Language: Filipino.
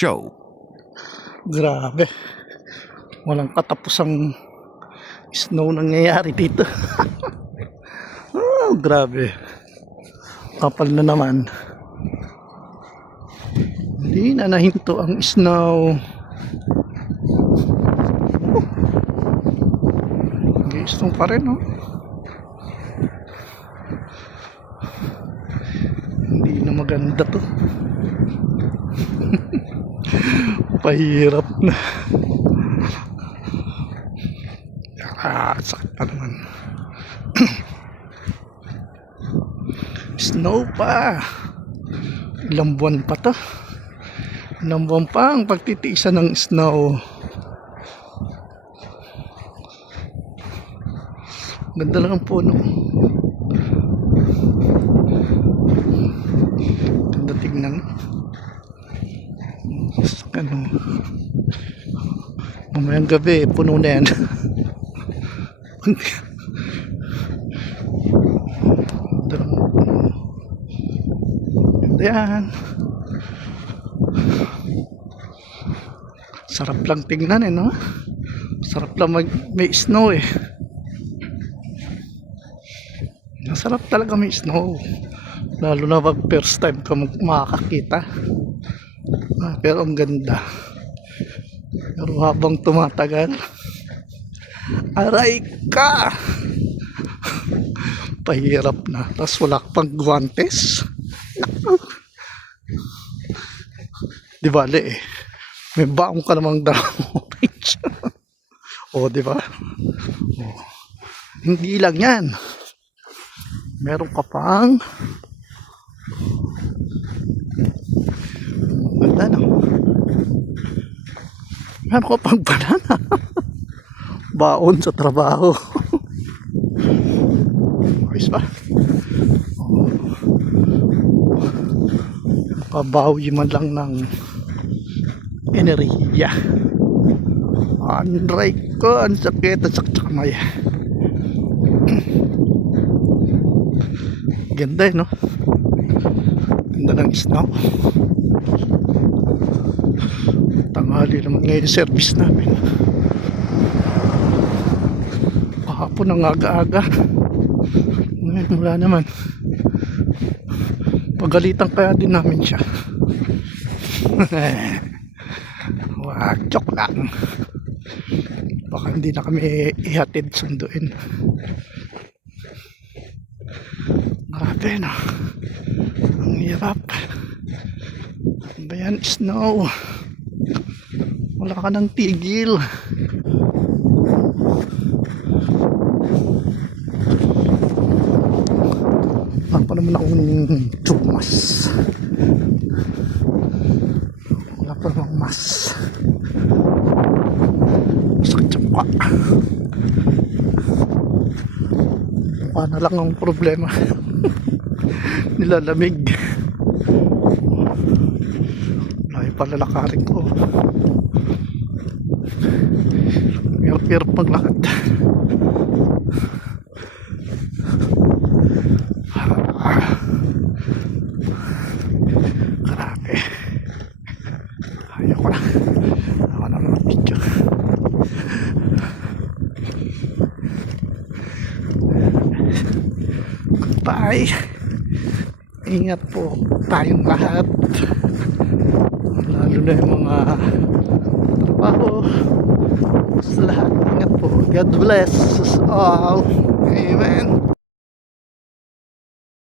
Show. Grabe. Walang katapusang snow nangyayari dito. Oh, grabe. Kapal na naman. Hindi na nahinto ang snow. Snow pa rin, oh. Hindi na maganda to. Pahirap na. Sakit pa naman. Snow pa. Ilang buwan pa to. Ilang buwan pa ang pagtitiisan ng snow. Ganda lang ang puno. Ganda tignan. Ano, mamayang gabi puno na yan. Ganda yan. Sarap lang tingnan, eh, no? Sarap lang may snow, eh. Masarap talaga may snow. Lalo na pag first time ka makakakita. Pero ang ganda. Pero habang tumatagal, aray ka! Pahirap na. Tapos wala pang guwantes. Di bale, eh. May baong ka namang dalawang orange. O, di ba? O. Hindi lang yan. Meron ka pang banana. Meron ka pang banana. Baon sa trabaho. Ayos ba? Pabawi man lang ng enerhiya. Anray ko, ang sakit at sakit kamay. Ganda, eh, no? Ganda ng snow. Tanghali naman ngayon service namin. Kahapon ang aga-aga. Ngayon wala naman. Pagalitan kaya din namin siya. Wag, joke lang. Baka hindi na kami ihatid sunduin. Grabe, no? Ang hirap. Bayan, snow. Wala ka ng tigil. Wala pa naman akong tsumas. Wala pa naman mas. Sakit sa mukha. Mukha na lang ang problema. Nilalamig. Layo palalakarin ko. Hirap maglakad. Grabe. Ayoko na. Ako na mag-video. Goodbye. Ingat po tayong lahat, lalo na yung mga trabaho. Sa lahat, ingat po. God bless us all. Amen.